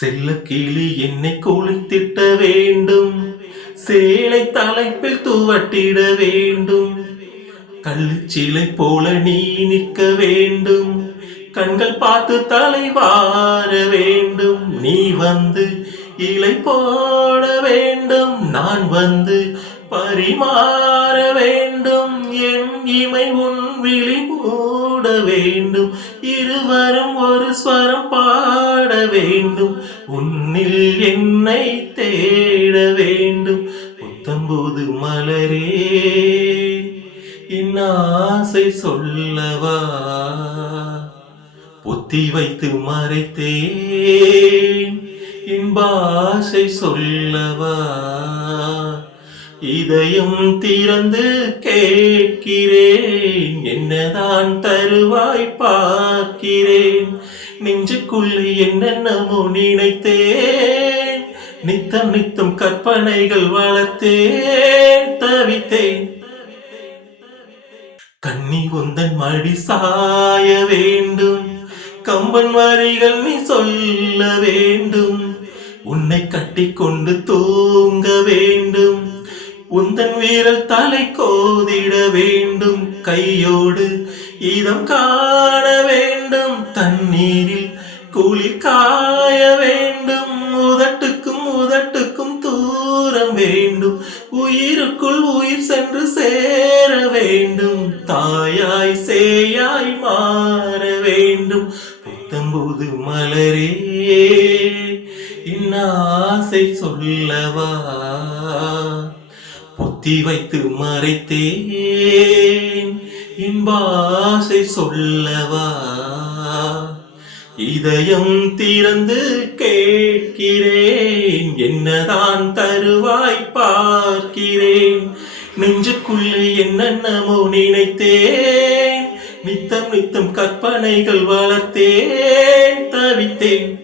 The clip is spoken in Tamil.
செல்ல கிளி என்னை குளித்திட்ட வேண்டும். சேலை தலைப்பில் துவட்டிட வேண்டும். கள்ளுச்சிலை போல நீ நிற்க வேண்டும். கண்கள் பார்த்து தலை வார வேண்டும். நீ வந்து இலை போட வேண்டும். நான் வந்து பரிமாற வேண்டும். என் இமை உன் விழி வேண்டும். இருவரும் ஒரு ஸ்வரம் பாட வேண்டும். உன்னில் என்னை தேட வேண்டும். புத்தம்போது மலரே என் ஆசை சொல்லவா? புத்தி வைத்து மறைத்தேன். என் பாஷை சொல்லவா? இதயம் திறந்து கேட்கிறேன். என்னதான் தருவாய் பார்க்கிறேன். நெஞ்சுக்குள்ளே என்னென்னமோ நினைத்தேன். நித்தம் நித்தம் கற்பனைகள் வளர்த்தேன். தவித்தேன். கண்ணி உந்தன் மடி சாய வேண்டும். கம்பன் வரிகள் நீ சொல்ல வேண்டும். உன்னை கட்டிக்கொண்டு தூங்க வேண்டும். வீரல் தலை கோதிட வேண்டும் கையோடு. இதம் காண வேண்டும் தண்ணீரில் குளிர் காய வேண்டும். உதட்டுக்கும் உதட்டுக்கும் தூரம் வேண்டும். உயிருக்குள் உயிர் சென்று சேர வேண்டும். தாயாய் சேயாய் மாற வேண்டும். புத்தம்போது மலரே. இன்னாசை சொல்லவா? புத்தி வைத்து மறைத்தேன். இன்பாசை சொல்லவா? இதயம் திறந்து கேட்கிறேன். என்னதான் தருவாய் பார்க்கிறேன். நெஞ்சுக்குள்ளே என்னென்னமோ நினைத்தேன். நித்தம் நித்தம் கற்பனைகள் வளர்த்தேன். தவித்தேன்.